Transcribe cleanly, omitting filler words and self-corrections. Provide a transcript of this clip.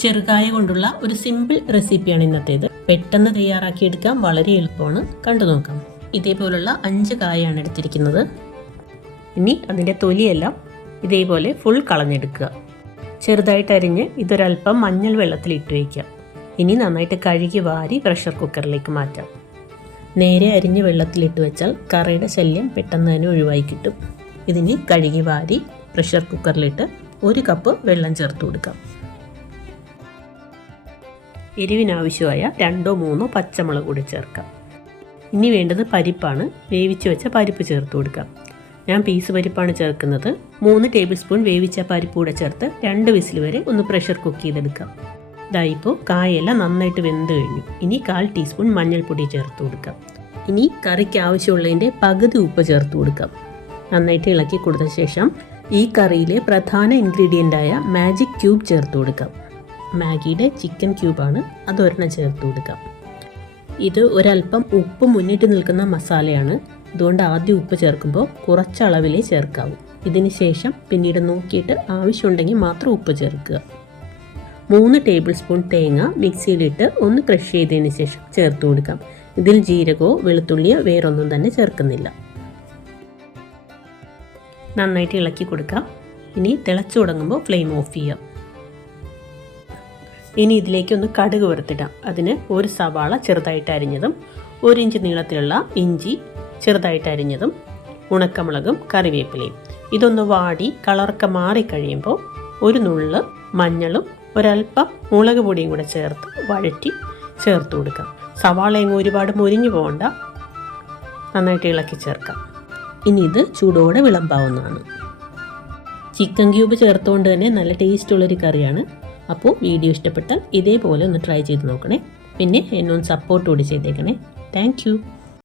ചെറുകായ കൊണ്ടുള്ള ഒരു സിമ്പിൾ റെസിപ്പിയാണ് ഇന്നത്തേത്. പെട്ടെന്ന് തയ്യാറാക്കിയെടുക്കാൻ വളരെ എളുപ്പമാണ്. കണ്ടു നോക്കാം. ഇതേപോലുള്ള 5 കായാണ് എടുത്തിരിക്കുന്നത്. ഇനി അതിൻ്റെ തൊലിയെല്ലാം ഇതേപോലെ ഫുൾ കളഞ്ഞെടുക്കുക. ചെറുതായിട്ട് അരിഞ്ഞ് ഇതൊരൽപ്പം മഞ്ഞൾ വെള്ളത്തിൽ ഇട്ട് വയ്ക്കുക. ഇനി നന്നായിട്ട് കഴുകി വാരി പ്രഷർ കുക്കറിലേക്ക് മാറ്റാം. നേരെ അരിഞ്ഞ് വെള്ളത്തിലിട്ട് വെച്ചാൽ കറിയുടെ ശല്യം പെട്ടെന്ന് തന്നെ ഒഴിവായി കിട്ടും. ഇതിനി കഴുകി വാരി പ്രഷർ കുക്കറിലിട്ട് 1 കപ്പ് വെള്ളം ചേർത്ത് കൊടുക്കാം. എരിവിനാവശ്യമായ 2-3 പച്ചമുളക് കൂടി ചേർക്കാം. ഇനി വേണ്ടത് പരിപ്പാണ്. വേവിച്ച് വെച്ച പരിപ്പ് ചേർത്ത് കൊടുക്കാം. ഞാൻ പീസ് പരിപ്പാണ് ചേർക്കുന്നത്. 3 ടേബിൾ സ്പൂൺ വേവിച്ച പരിപ്പ് കൂടെ ചേർത്ത് 2 വിസിൽ വരെ ഒന്ന് പ്രഷർ കുക്ക് ചെയ്തെടുക്കാം. ഇതായിപ്പോൾ കായെല്ലാം നന്നായിട്ട് വെന്ത് കഴിഞ്ഞു. ഇനി 1/4 ടീസ്പൂൺ മഞ്ഞൾപ്പൊടി ചേർത്ത് കൊടുക്കാം. ഇനി കറിക്ക് ആവശ്യമുള്ളതിൻ്റെ പകുതി ഉപ്പ് ചേർത്ത് കൊടുക്കാം. നന്നായിട്ട് ഇളക്കി കൊടുത്ത ശേഷം ഈ കറിയിലെ പ്രധാന ഇൻഗ്രീഡിയൻ്റായ മാജിക് ക്യൂബ് ചേർത്ത് കൊടുക്കാം. മാഗിയുടെ ചിക്കൻ ക്യൂബാണ്, അതൊരെണ്ണം ചേർത്ത് കൊടുക്കാം. ഇത് ഒരല്പം ഉപ്പ് മുന്നിട്ട് നിൽക്കുന്ന മസാലയാണ്. അതുകൊണ്ട് ആദ്യം ഉപ്പ് ചേർക്കുമ്പോൾ കുറച്ചളവിലേ ചേർക്കാവൂ. ഇതിന് ശേഷം പിന്നീട് നോക്കിയിട്ട് ആവശ്യമുണ്ടെങ്കിൽ മാത്രം ഉപ്പ് ചേർക്കുക. 3 ടേബിൾ സ്പൂൺ തേങ്ങ മിക്സിയിലിട്ട് ഒന്ന് ക്രഷ് ചെയ്തതിന് ശേഷം ചേർത്ത് കൊടുക്കാം. ഇതിൽ ജീരകമോ വെളുത്തുള്ളിയോ വേറൊന്നും തന്നെ ചേർക്കുന്നില്ല. നന്നായിട്ട് ഇളക്കി കൊടുക്കാം. ഇനി തിളച്ചു തുടങ്ങുമ്പോൾ ഫ്ലെയിം ഓഫ് ചെയ്യാം. ഇനി ഇതിലേക്ക് ഒന്ന് കടുക് വറുത്തിടാം. അതിന് 1 സവാള ചെറുതായിട്ട് അരിഞ്ഞതും 1 ഇഞ്ച് നീളത്തിലുള്ള ഇഞ്ചി ചെറുതായിട്ട് അരിഞ്ഞതും ഉണക്കമുളകും കറിവേപ്പിലയും. ഇതൊന്ന് വാടി കളറൊക്കെ മാറിക്കഴിയുമ്പോൾ 1 നുള്ള് മഞ്ഞളും ഒരൽപ്പം മുളക് പൊടിയും കൂടെ ചേർത്ത് വഴറ്റി ചേർത്ത് കൊടുക്കാം. സവാള എങ്ങും ഒരുപാട് മുരിഞ്ഞു പോകണ്ട, നന്നായിട്ട് ഇളക്കി ചേർക്കാം. ഇനി ഇത് ചൂടോടെ വിളമ്പാവുന്നതാണ്. ചിക്കൻ ക്യൂബ് ചേർത്തുകൊണ്ട് തന്നെ നല്ല ടേസ്റ്റുള്ളൊരു കറിയാണ്. അപ്പോൾ വീഡിയോ ഇഷ്ടപ്പെട്ടാൽ ഇതേപോലെ ഒന്ന് ട്രൈ ചെയ്ത് നോക്കണേ. പിന്നെ എന്നെ ഒന്ന് സപ്പോർട്ട് കൂടി ചെയ്തേക്കണേ. താങ്ക്